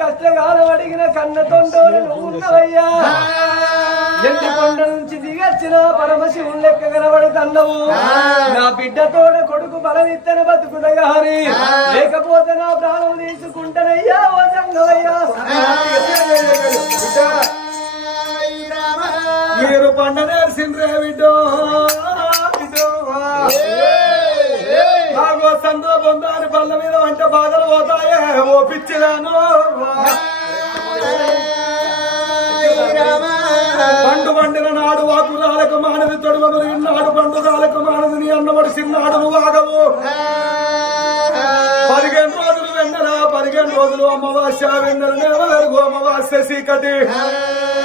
కష్టకాలం అడిగిన కన్న తొండోలు నువ్వు ఉన్నవయ్యా. ఎండి కొండ నుంచి దిగచ్చిన పరమశివుని లెక్క కనబడుతున్నావు. నా బిడ్డతోడ కొడుకు బలమిత్తన బతుకుదగాని లేకపోతే నా ప్రాణం తీసుకుంటానయ్యా ఓ సంగమయ్యా మీరు పండ నేర్సిండ్రే బిడ్డో. నాగో సందో బల్ల మీద వంట బాధలు పోతాయే. ఓ పండు పండిన నాడు వాకు మానది మానవి తొడుగడు నాడు పండు రాలకు మానవి నీ అన్నమడి సిన్నాడు నువ్వు ఆగవు. పదిహేను రోజులు వెన్నరా పదిహేను రోజులు అమావాస్య వెన్నెల నెల వెలుగు చీకటి.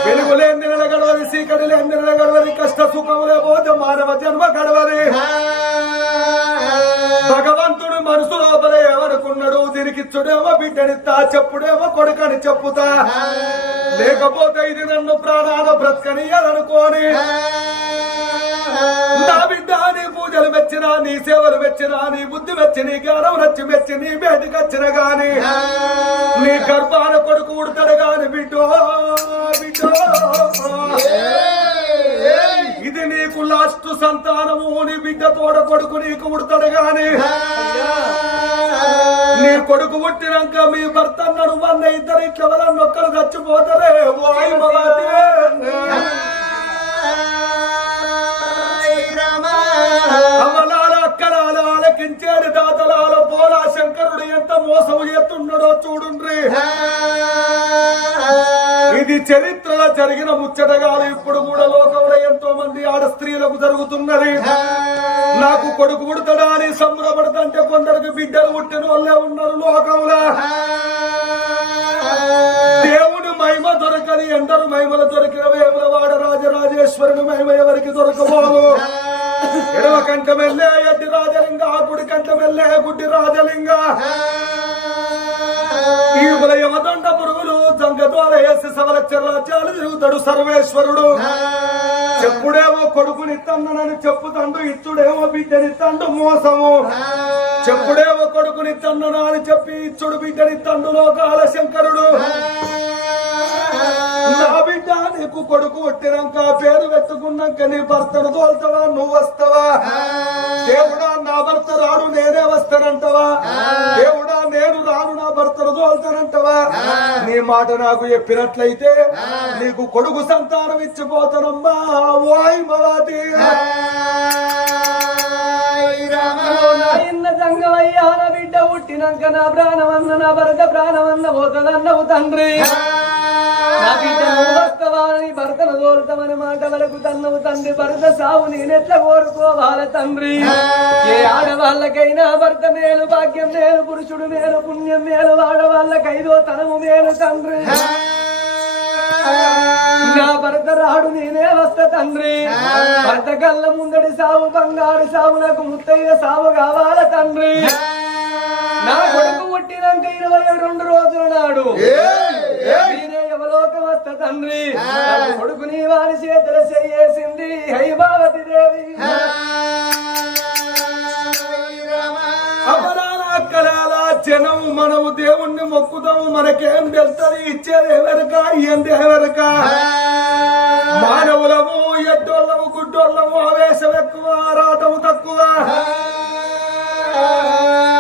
వెలుగు లేని నెల గడవది చీకటి లేని నెల గడవది కష్ట సుఖములే పోతే మానవ జన్మ గడవది. దీనికిచ్చుడేమో బిడ్డనిత్తా చెప్పుడేమో కొడుకని చెప్పుతా. లేకపోతే ఇది నన్ను ప్రాణాల బ్రతకనియాలనుకోని నా బిడ్డ నీ పూజలు మెచ్చినా నీ సేవలు మెచ్చినా నీ బుద్ధి మెచ్చి నీ జ్ఞానం నచ్చి మెచ్చి నీ బయటికి వచ్చిన గాని నీ గర్భాన కొడుకు ఉడతాడు గాని బిడ్డో బిడ్డో. ఇది నీకు లాస్ట్ సంతానము నీ బిడ్డ తోడ కొడుకు నీకు ఉడతాడు గాని. నీ కొడుకు పుట్టినాక మీ భర్త అన్నాడు మన ఇద్దరు ఇట్ల వల్ల నొక్కలు చచ్చిపోతారే? ఆలకించేడు దాతలాల పోలా శంకరుడు ఎంత మోసం చేస్తున్నాడో చూడుండ్రి. ఇది చరిత్రలో జరిగిన ముచ్చటగాలు ఇప్పుడు కూడా లోకంలో ఎంతో మంది ఆడ స్త్రీలకు జరుగుతున్నది. నాకు కొడుకు పుడతాడా అని సంబరపడతంటే కొందరికి బిడ్డలు పుట్టిన వాళ్ళే ఉన్నారు లోకంలో. దేవుడు మహిమ దొరకని ఎందరు మహిమలు దొరికిన వేముల వాడ రాజరాజేశ్వరుని మహిమ ఎవరికి దొరకబోదు? ఎడమ కంట మెల్లే ఎడ్డి రాజలింగ కుడి కంట మెల్లే గుడ్డి రాజలింగ. వేసి సవలక్ష రాజ్యాలు తిరుగుతాడు సర్వేశ్వరుడు చెప్పుడేమో కొడుకునిత్తన్ననని చెప్పుతండు ఇచ్చుడేమో బిడ్డనిత్తండు మోసము. చెప్పుడేమో కొడుకునిత్తన్ననా అని చెప్పి ఇచ్చుడు బిడ్డనిత్తండు లోకాల శంకరుడు నా బిడ్డ నీకు కొడుకు పుట్టినాక పేరు పెట్టుకున్నాక నీ భర్తను తోల్తావా నువ్వు వస్తావా? దేవుడా నా భర్త రాడు నేనే వస్తానంటావా? దేవుడా నేను రాను నా భర్తను తోల్తానంటావా? నీ మాట నాకు చెప్పినట్లయితే నీకు కొడుకు సంతానం ఇచ్చిపోతానమ్మా. వాయ్ బిడ్డ పుట్టినాక నా ప్రాణమన్న నా భరత ప్రాణమన్న పోతదన్నవు తండ్రి. నా బిడ్డ నువ్వు వస్తావా అని భర్తను కోరుతామని మాట వరకు తన్నవు తండ్రి. భరత సావు నేనెట్లా కోరుకోవాల తండ్రి? ఏ ఆడవాళ్ళకైనా భర్త మేలు భాగ్యం మేలు పురుషుడు మేలు పుణ్యం మేలు ఆడవాళ్ళకైదో తనము మేలు తండ్రి. నా భర్త రాడు నేనే వస్తా తండ్రి. భర్త కళ్ళ ముందడి సావు బంగారు సావులకు ముత్తైన సావు కావాల తండ్రి. నా కొడుకు పుట్టినాక ఇరవై రెండు రోజుల నాడు నేనే యమలోకం వస్తా తండ్రి. కొడుకుని వారి చేతుల చేసింది హైభావతి దేవి. జనం మనము దేవుణ్ణి మొక్కుతాము మనకేం తెలుస్తుంది ఇచ్చేది ఎవరిక ఇయ్యంది ఎవరిక మానవులము ఎడ్డోళ్ళము గుడ్డోళ్ళము ఆవేశం ఎక్కువ ఆరాటము తక్కువ.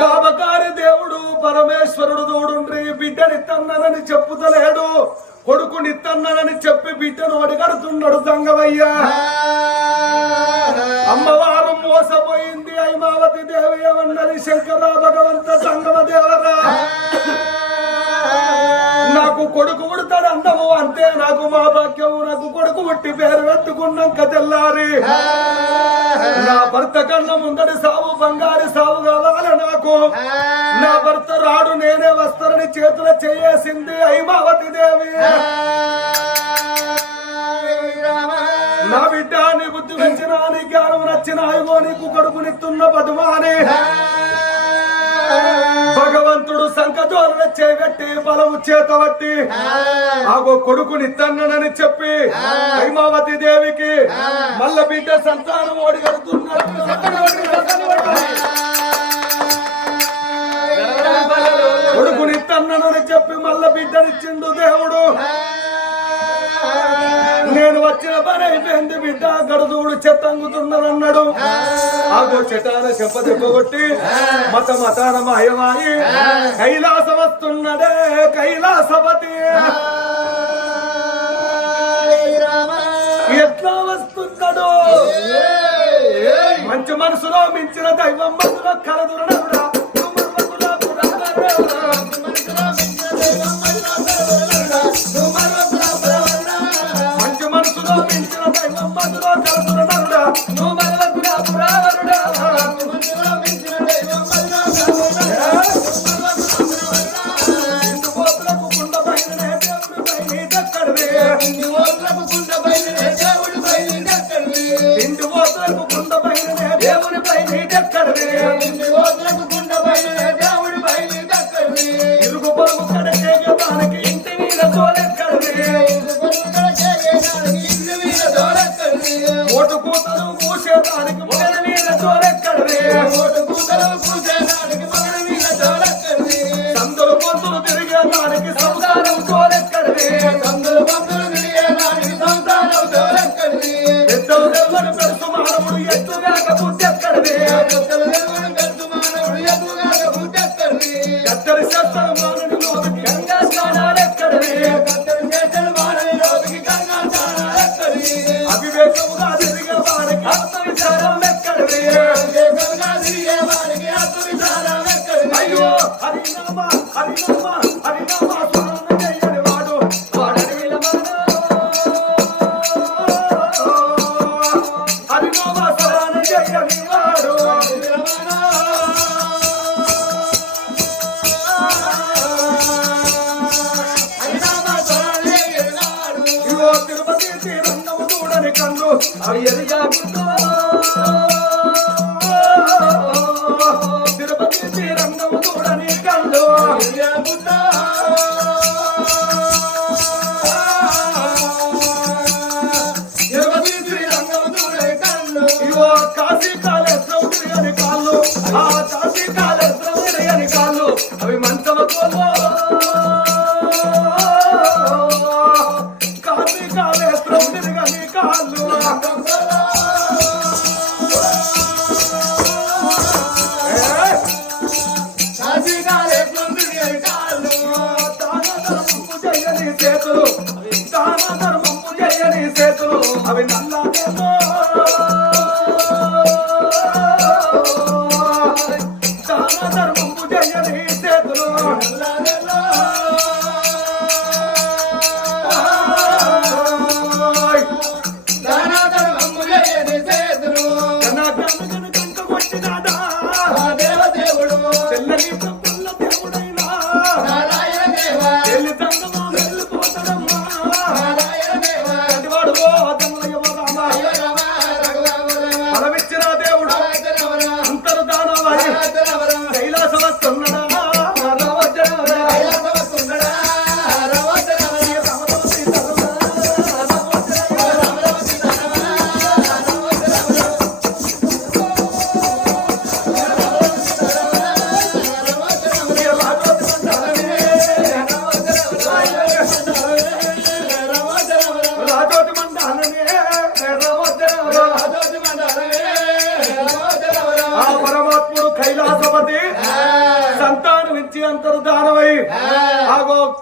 పాపకారి దేవుడు పరమేశ్వరుడు తోడుండ్రి. బిడ్డనిత్తన్నానని చెప్పుతలేడు. కొడుకుని కొడుకునిత్తన్నానని చెప్పి బిడ్డను అడిగడుతున్నాడు సంగమయ్యా. అమ్మవారు మోసపోయింది ఐమావతి దేవి ఏమన్నది శంకరా భగవంత సంగమ దేవరా కొడుకు పుడతాడు అందము అంతే. నాకు మా భాగ్యము నాకు కొడుకు పుట్టి పేరు పెట్టుకున్నాక తెల్లారి. నా భర్త కన్న ముందడి సావు బంగారు సావు కావాలి నాకు. నా భర్త రాడు నేనే వస్తానని చేతుల చేయేసింది ఐమావతి దేవి. నా బిడ్డ నీ బుద్ధి వచ్చిన నీ జ్ఞానం నచ్చిన అయ్యో నీకు కొడుకునిస్తున్న పదుమాని. భగవంతుడు సంకతోరణ చేగట్టి బలము చేతబట్టి ఆగో కొడుకునిత్తన్ననని చెప్పి హైమావతి దేవికి మల్ల బిడ్డ సంతానం ఓడిగడుతున్నాడు కొడుకునిత్తన్ననని చెప్పి మల్ల బిడ్డనిచ్చిండు దేవుడు నేను వచ్చిన పని అయిపోయింది బిడ్డ. గడదూడు చెత్త అంగుతున్నారన్నాడు ఆగో చెటాన చెంప మత మతాన మహయమాయి కైలాస వస్తున్నదే కైలాసపతి. ఎట్లా వస్తున్నాడు? మంచి మనసులో మించిన దైవం మనసులో కలదురణ 안 했구만. మంచమ కోమో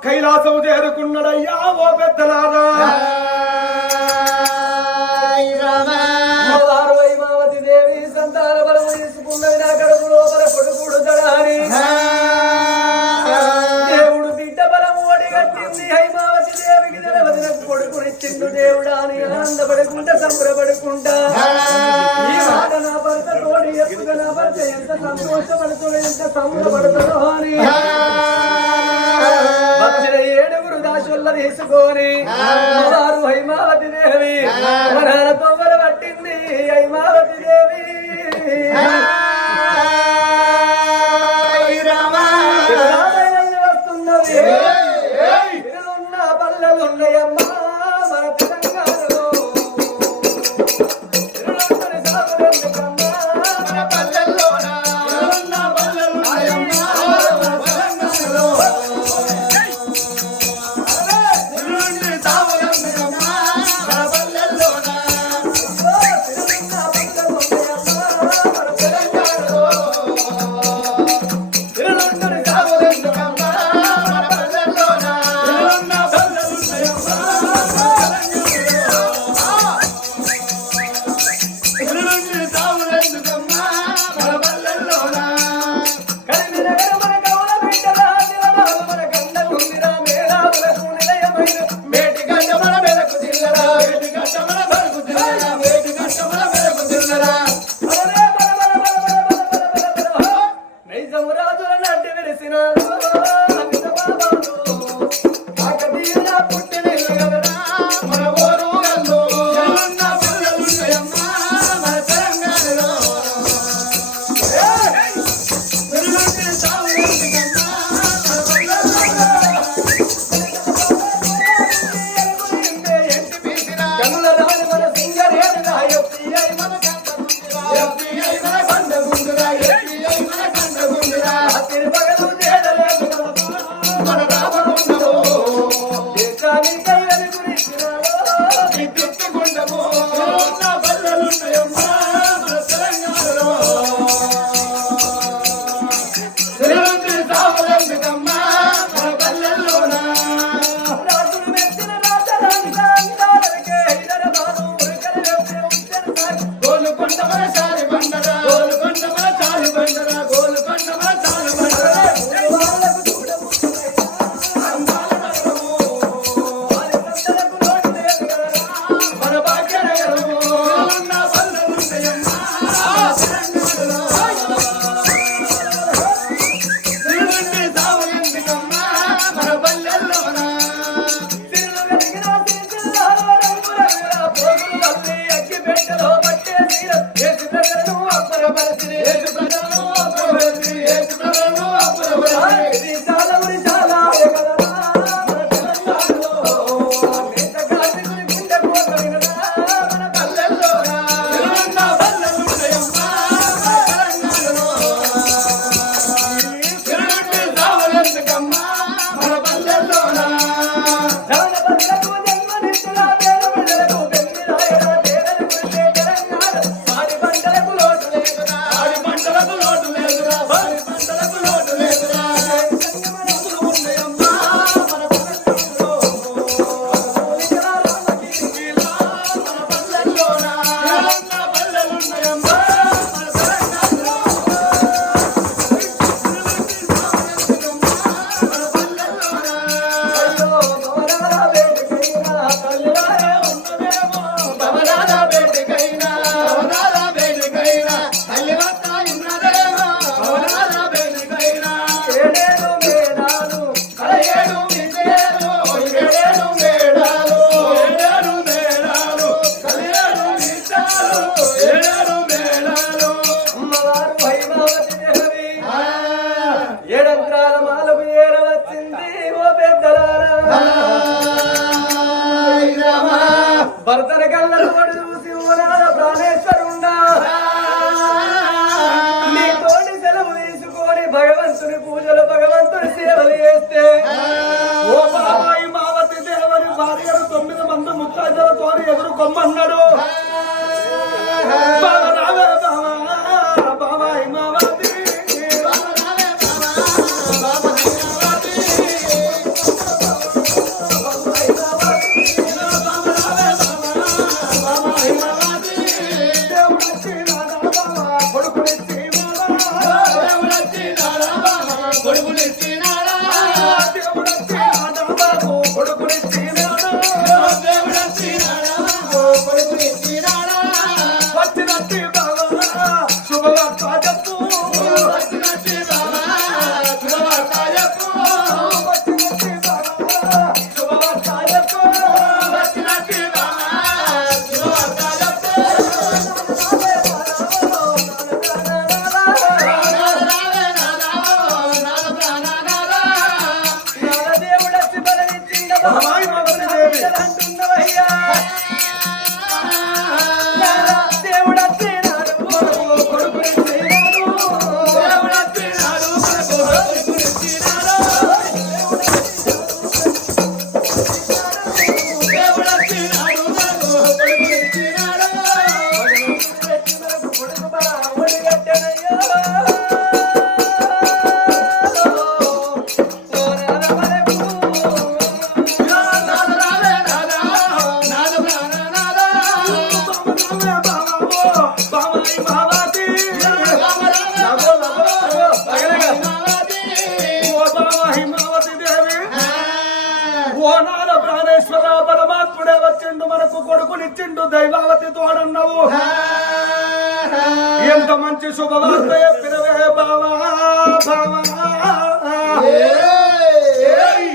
కైలాసము చేరుకున్నాడయ్యా ఓ పెద్దలారా. వల్ల తీసుకొని వారు హైమావతి దేవి. వరాలతో కళ్ళను చూసి ప్రాణేశ్వరుండా. నీ తోటి సెలవు తీసుకొని భగవంతుని పూజలు భగవంతుని సేవలు చేస్తే ఓ బాబాయి మావతి దేవని భార్యను తొమ్మిది మంది ముత్తాజలతో ఎంత మంచి శుభవార్త చెప్పినవే బావా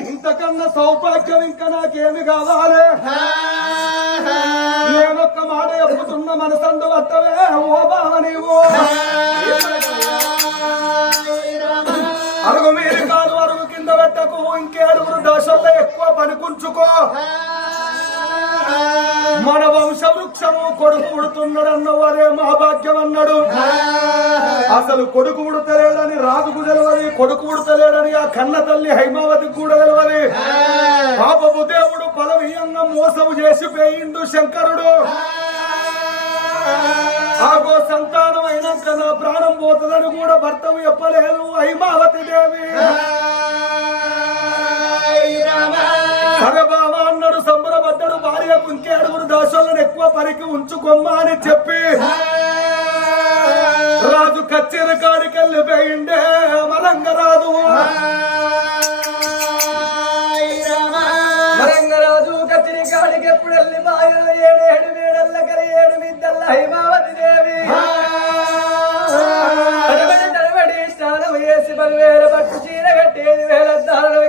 ఇంతకన్నా సౌభాగ్యం ఇంకా నాకేమి కావాలి? నేనొక్క మాట చెప్పుతున్న మనసందు వత్తవే ఓ బావ నీవు. అరుగు మీరు కాదు అరుగు కింద పెట్టకు ఇంకేడుగురు దశల్లో ఎక్కువ పనికుంచుకో మన వంశ వృక్షము కొడుకు ఉడుతున్నాడన్న వారే మహాభాగ్యం అన్నాడు. అసలు కొడుకు ఉడతలేడని రాజుకు తెలియదు కొడుకు ఉడతలేడని ఆ కన్న తల్లి హైమావతికి కూడా తెలియదు పాపపు దేవుడు బలవీయంగా మోసము చేసి పోయిండు శంకరుడు. ఆగో సంతానం అయినాక నా ప్రాణం పోతుందని కూడా భర్తవు చెప్పలేదు హైమావతి దేవి. సరే బాబా అన్నాడు సంబరపడ్డాడు భార్యకు ఇంకేడుగురు దాసులను ఎక్కువ పరికి ఉంచుకోమ్మా అని చెప్పి రాజు కచ్చేర కాడికి వెళ్ళిపోయిండే మలంగరాదు మరంగరాజు కచ్చిరి కాడికి ఎప్పుడు వెళ్ళి బాయల ఏడు ఏడు వేడల్ల కరి ఏడు మిద్దల్ల హైమావతి దేవి. తడబడి తడబడి స్నానం చేసి పదివేల పట్టు చీర కట్టేది వేల దారులు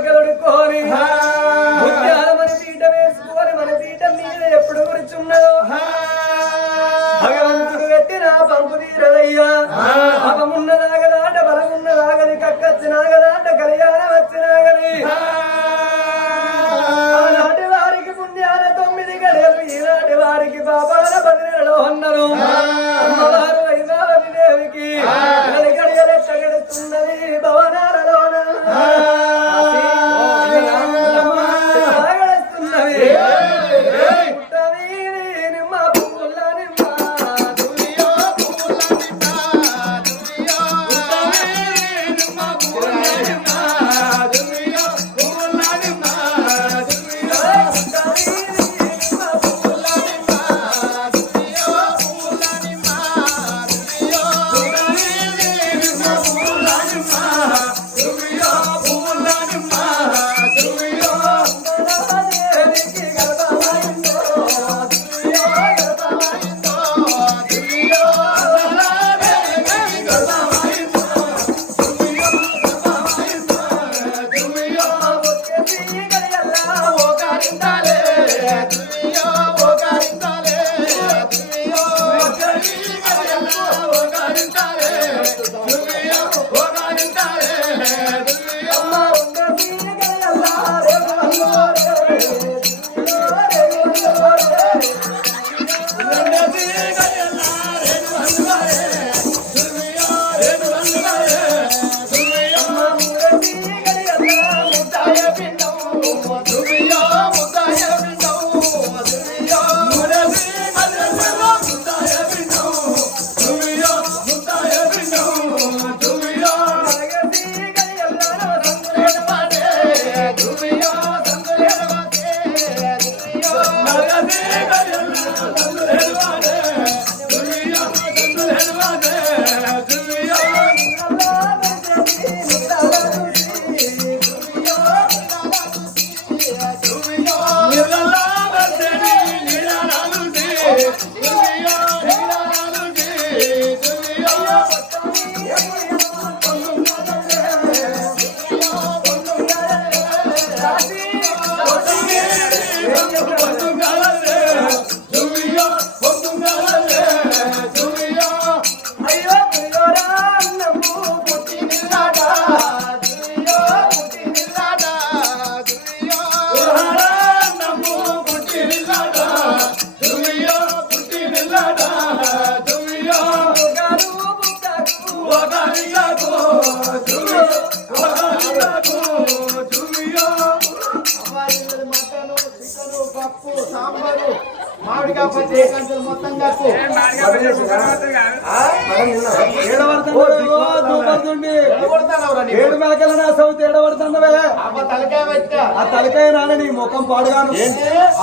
ముఖం పాడుగాను?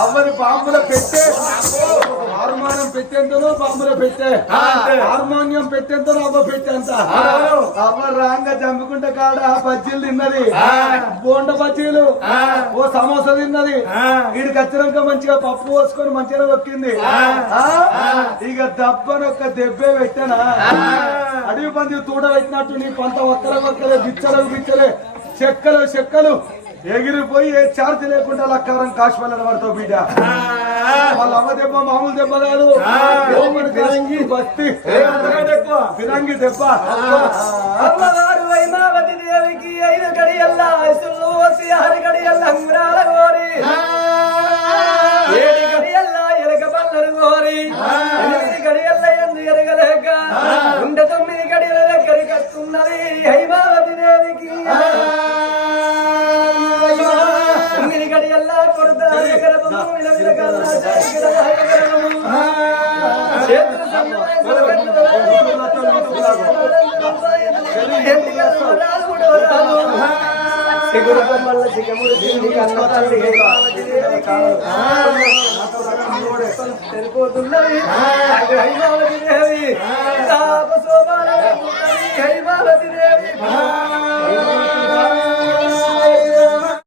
అవ్వని పాముల పెట్టే. హార్మోనియం పెట్టేంతనో పాముల పెట్టే. హార్మోనియం పెట్టేంతనో అవ్వ పెట్టేంత అవ్వ రాంగా చంపుకుంటే కాడ బజ్జీలు తిన్నది. బోండ బజ్జీలు. ఓ సమోసా తిన్నది. వీడికి వచ్చినాక మంచిగా పప్పు పోసుకొని మంచిగా దొక్కింది? ఇక దబ్బనొక్క దెబ్బే పెట్టానా? అడవి పంది తూడ పెట్టినట్టు నీ పంట ఒక్కల ఒక్కలే బిచ్చలు బిచ్చలే. చెక్కలు చెక్కలు. ఎగిరిపోయి ఏ చార్జ్ లేకుండా లక్కారం కాశ్మీర్ పడతావు బిడ్డ. వాళ్ళ అమ్మ దెబ్బ మామూలు దెబ్బ కాదు. ఫిరంగి బస్తి. ఫిరంగి దెబ్బ. అమ్మవారు వైమావతి దేవికి ఐదు గడియల్ల ఐసులు వచ్చి ఆరు గడియల్ల అంగురాల కోరి. తెలిపోతున్నది